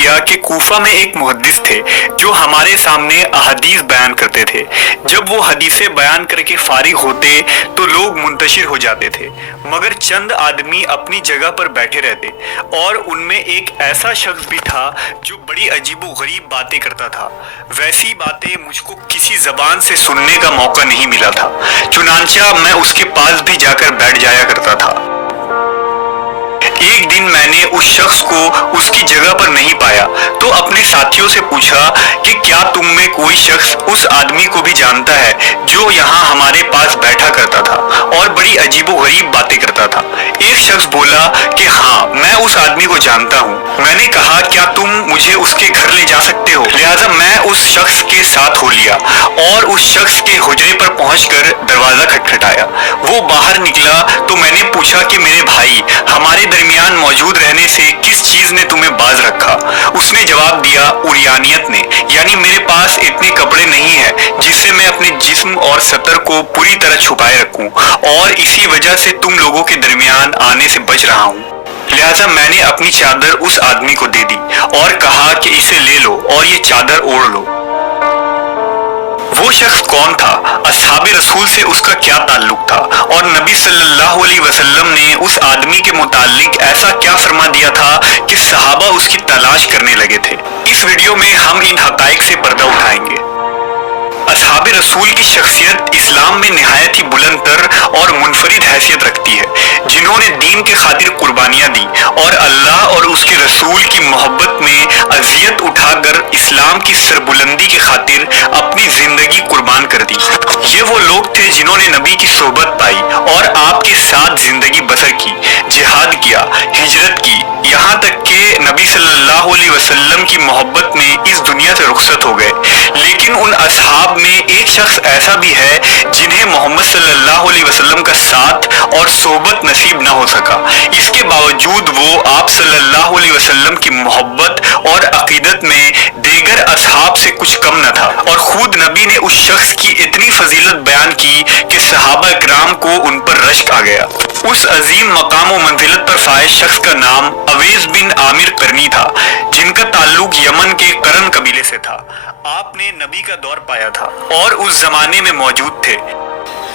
किया कि कूफा में एक मुहद्दिस थे जो हमारे सामने अहादीस बयान करते थे। जब वो हदीसें बयान करके फारिग होते तो लोग मुंतशिर हो जाते थे, मगर चंद आदमी अपनी जगह पर बैठे रहते। और उनमें एक ऐसा शख्स भी था जो बड़ी अजीबो गरीब बातें करता था। वैसी बातें मुझको किसी जबान से सुनने का मौका नहीं मिला था, चुनांचा मैं उसके पास भी जाकर बैठ जाया करता था। एक दिन मैंने उस शख्स को उसकी जगह पर नहीं पाया तो अपने साथियों से पूछा कि क्या तुम में कोई शख्स उस आदमी को भी जानता है जो यहाँ हमारे पास बैठा करता था और बड़ी अजीबोगरीब बातें करता था। एक शख्स बोला कि हाँ, मैं उस आदमी को जानता हूँ। मैंने कहा क्या तुम मुझे उसके घर ले जा सकते हो? लिहाजा मैं उस शख्स के साथ हो लिया और उस शख्स के हुजरे पर पहुंचकर दरवाजा खटखटाया। वो बाहर निकला तो मैंने पूछा कि मेरे भाई, हमारे दरमियान मौजूद रहने से किस चीज ने तुम्हें बाज रखा? उसने जवाब दिया, उरियानियत ने, यानी मेरे पास इतने कपड़े नहीं है जिससे मैं अपने जिस्म और सतर को पूरी तरह छुपाए रखूं, और इसी वजह से तुम लोगों के दरमियान आने से बच रहा हूं। लिहाजा मैंने अपनी चादर उस आदमी को दे दी और कहा कि इसे ले लो और ये चादर ओढ़ लो। वो शख्स कौन था? अस्हाबे रसूल से उसका क्या ताल्लुक था? और नबी सल्लल्लाहु अलैहि वसल्लम ने उस आदमी के मुतालिक ऐसा क्या फरमा दिया था कि सहाबा उसकी तलाश करने लगे थे? इस वीडियो में हम इन हकाइक से पर्दा उठाएंगे। अस्हाबे रसूल की शख्सियत इस्लाम में निहायत ही बुलंदतर और मुनफरिद हैसियत रखती है, जिन्होंने दीन के खातिर कुर्बानियां दी और अल्लाह और उसके रसूल की मोहब्बत में अजियत उठाकर इस्लाम की सरबुलंदी के खातिर अपनी जिंदगी कुर्बान कर दी। ये वो लोग थे जिन्होंने नबी की सोहबत पाई और आपके साथ जिंदगी बसर की, जिहाद किया, हिजरत की, यहाँ तक कि नबी सल्लल्लाहु अलैहि वसल्लम की मोहब्बत में इस दुनिया से रुखसत हो गए। लेकिन उन असहाब में एक शख्स ऐसा भी है जिन्हें मोहम्मद सल्लल्लाहु अलैहि वसल्लम का साथ और सोहबत नसीब न हो सका। इसके बावजूद वो आप सल्लल्लाहु अलैहि वसल्लम की मोहब्बत और अकीदत में दीगर असहाब से कुछ कम न था, और खुद नबी ने उस शख्स की इतनी फजीलत बयान की कि सहाबा किराम को उन पर रश्क आ गया। उस अजीम मकाम और मंजिलत पर फाइज शख्स का नाम अवेस बिन आमिर करनी था, जिनका ताल्लुक यमन के करन कबीले से था। आपने नबी का दौर पाया था और उस जमाने में मौजूद थे।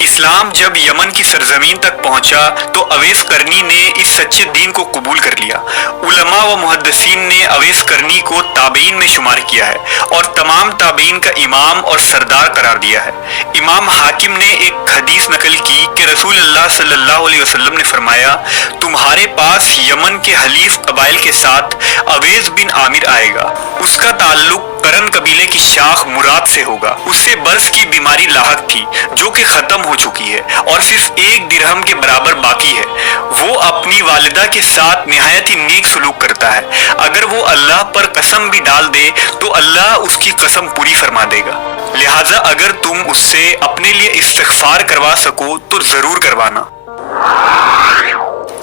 इस्लाम जब यमन की सरजमीन तक पहुंचा तो अवेस करनी ने इस सच्चे दीन को कबूल कर लिया। उलमा व मुहद्दिसीन ने अवेस करनी को ताबीन में शुमार किया है और तमाम ताबीन का इमाम और सरदार करार दिया है। इमाम हाकिम ने एक हदीस नकल की कि रसूलुल्लाह सल्लल्लाहु अलैहि वसल्लम ने फरमाया, तुम्हारे पास यमन के हलीफ कबाइल के साथ अवेस बिन आमिर आएगा, उसका ताल्लुक करन कबीले की शाख मुराद से होगा। उससे बर्स की बीमारी लाहक थी जो कि खत्म हो चुकी है और सिर्फ 1 दिरहम के बराबर बाकी है। वो अपनी वालिदा के साथ निहायत ही नेक सलूक करता है। अगर वो अल्लाह पर कसम भी डाल दे तो अल्लाह उसकी कसम पूरी फरमा देगा। लिहाजा अगर तुम उससे अपने लिए इस्तिग़फ़ार करवा सको तो जरूर करवाना।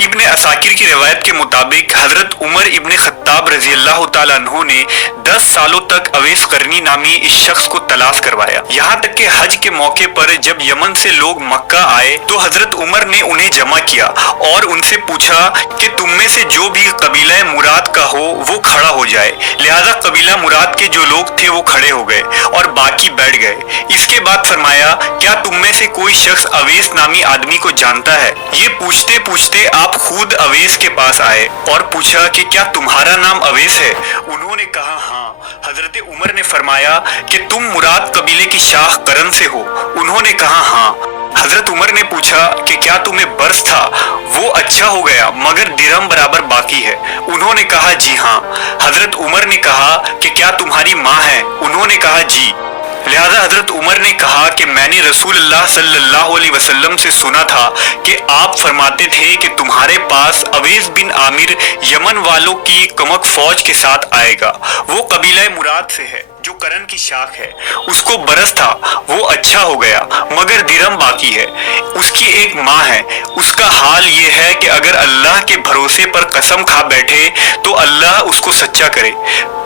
इब्ने असाकिर की रिवायत के मुताबिक हजरत उमर इब्ने खत्ताब रजी अल्लाह तआला अन्हु ने 10 सालों तक अवेस करनी नामी इस शख्स को तलाश करवाया। यहाँ तक कि हज के मौके पर जब यमन से लोग मक्का आए तो हजरत उमर ने उन्हें जमा किया और उनसे पूछा कि तुम में से जो भी कबीला मुराद का हो वो खड़ा हो जाए। लिहाजा कबीला मुराद के जो लोग थे वो खड़े हो गए और बाकी बैठ गए। इसके बाद फरमाया, क्या तुम में से कोई शख्स अवेस नामी आदमी को जानता है? ये पूछते पूछते आप खुद अवेस के पास आए और पूछा कि क्या तुम्हारा नाम अवेस है? उन्होंने कहा हाँ। हजरत उमर ने फरमाया कि तुम मुराद कबीले की शाख करन से हो? उन्होंने कहा हाँ। हजरत उमर ने पूछा कि क्या तुम्हें बर्स था? वो अच्छा हो गया मगर दिरहम बराबर बाकी है। उन्होंने कहा जी हाँ। हजरत उमर ने कहा कि क्या तुम्हारी माँ है? उन्होंने कहा जी। लिहाजा हजरत उमर ने कहा कि मैंने रसूलुल्लाह सल्लल्लाहु अलैहि वसल्लम से सुना था कि आप फरमाते थे कि तुम्हारे पास अवेस बिन आमिर यमन वालों की कमक फौज के साथ आएगा। वो कबीला मुराद से है जो करन की शाख है। उसको बरस था, वो अच्छा हो गया मगर दिरहम बाकी है। उसकी एक माँ है, उसका हाल ये है कि अगर अल्लाह के भरोसे पर कसम खा बैठे तो अल्लाह उसको सच्चा करे।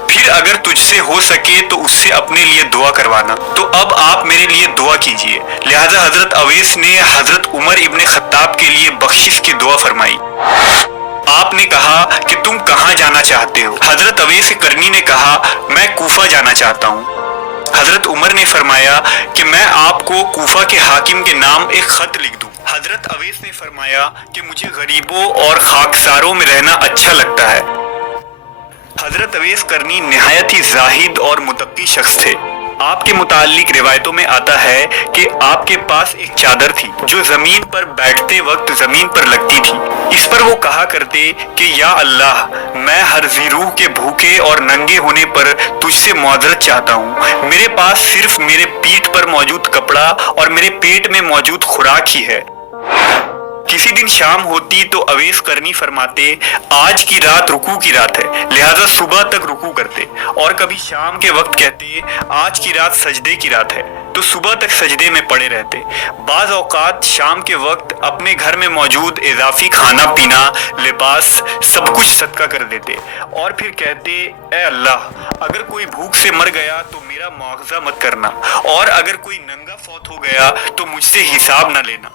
फिर अगर तुझसे हो सके तो उससे अपने लिए दुआ करवाना। तो अब आप मेरे लिए दुआ कीजिए। लिहाजा हजरत अवेस ने हजरत उमर इब्ने खत्ताब के लिए बख्शिश की दुआ फरमाई। آپ نے کہا کہ تم کہاں جانا چاہتے ہو؟ حضرت اویس کرنی نے کہا میں کوفہ جانا چاہتا ہوں۔ حضرت عمر نے فرمایا کہ میں آپ کو کوفہ کے حاکم کے نام ایک خط لکھ دوں۔ حضرت اویس نے فرمایا کہ مجھے غریبوں اور خاکساروں میں رہنا اچھا لگتا ہے۔ حضرت اویس کرنی نہایت ہی زاہد اور متقی شخص تھے۔ آپ کے متعلق روایتوں میں آتا ہے کہ آپ کے پاس ایک چادر تھی جو زمین پر بیٹھتے وقت زمین پر لگتی تھی۔ اس پر وہ کہا کرتے کہ یا اللہ، میں ہر ذی روح کے بھوکے اور ننگے ہونے پر تجھ سے معذرت چاہتا ہوں۔ میرے پاس صرف میرے پیٹھ پر موجود کپڑا اور میرے پیٹ میں موجود خوراک ہی ہے۔ کسی دن شام ہوتی تو اویس کرنی فرماتے آج کی رات رکوع کی رات ہے، لہذا صبح تک رکوع کرتے، اور کبھی شام کے وقت کہتے آج کی رات سجدے کی رات ہے، تو صبح تک سجدے میں پڑے رہتے۔ بعض اوقات شام کے وقت اپنے گھر میں موجود اضافی کھانا پینا، لباس، سب کچھ صدقہ کر دیتے، اور پھر کہتے اے اللہ، اگر کوئی بھوک سے مر گیا تو میرا مواخذہ مت کرنا، اور اگر کوئی ننگا فوت ہو گیا تو مجھ سے حساب نہ لینا۔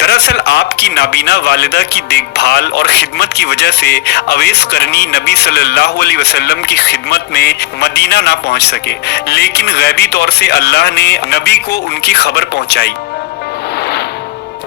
دراصل آپ کی نابینا والدہ کی دیکھ بھال اور خدمت کی وجہ سے اویس کرنی نبی صلی اللہ علیہ وسلم کی خدمت میں مدینہ نہ پہنچ سکے، لیکن غیبی طور سے اللہ نے نبی کو ان کی خبر پہنچائی۔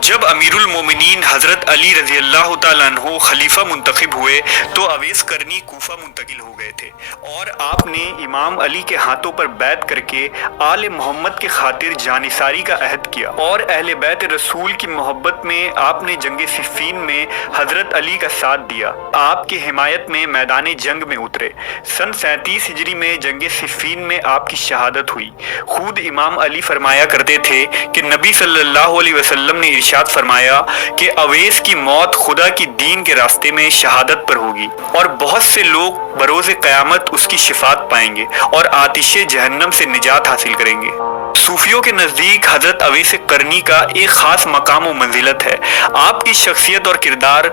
جب امیر المومنین حضرت علی رضی اللہ تعالیٰ عنہ خلیفہ منتخب ہوئے تو اویس کرنی کوفہ منتقل ہو گئے تھے، اور آپ نے امام علی کے ہاتھوں پر بیعت کر کے آل محمد کے خاطر جانثاری کا عہد کیا، اور اہل بیت رسول کی محبت میں آپ نے جنگ صفین میں حضرت علی کا ساتھ دیا، آپ کی حمایت میں میدان جنگ میں اترے۔ سن 37 ہجری میں جنگ صفین میں آپ کی شہادت ہوئی۔ خود امام علی فرمایا کرتے تھے کہ نبی صلی اللہ علیہ وسلم نے ارشاد فرمایا کہ اویس کی موت خدا کی دین کے راستے میں شہادت پر ہوگی، اور بہت سے لوگ بروز قیامت اس کی شفاعت پائیں گے اور آتش جہنم سے نجات حاصل کریں گے۔ صوفیوں کے نزدیک حضرت اویس کرنی کا ایک خاص مقام و منزلت ہے۔ آپ کی شخصیت اور کردار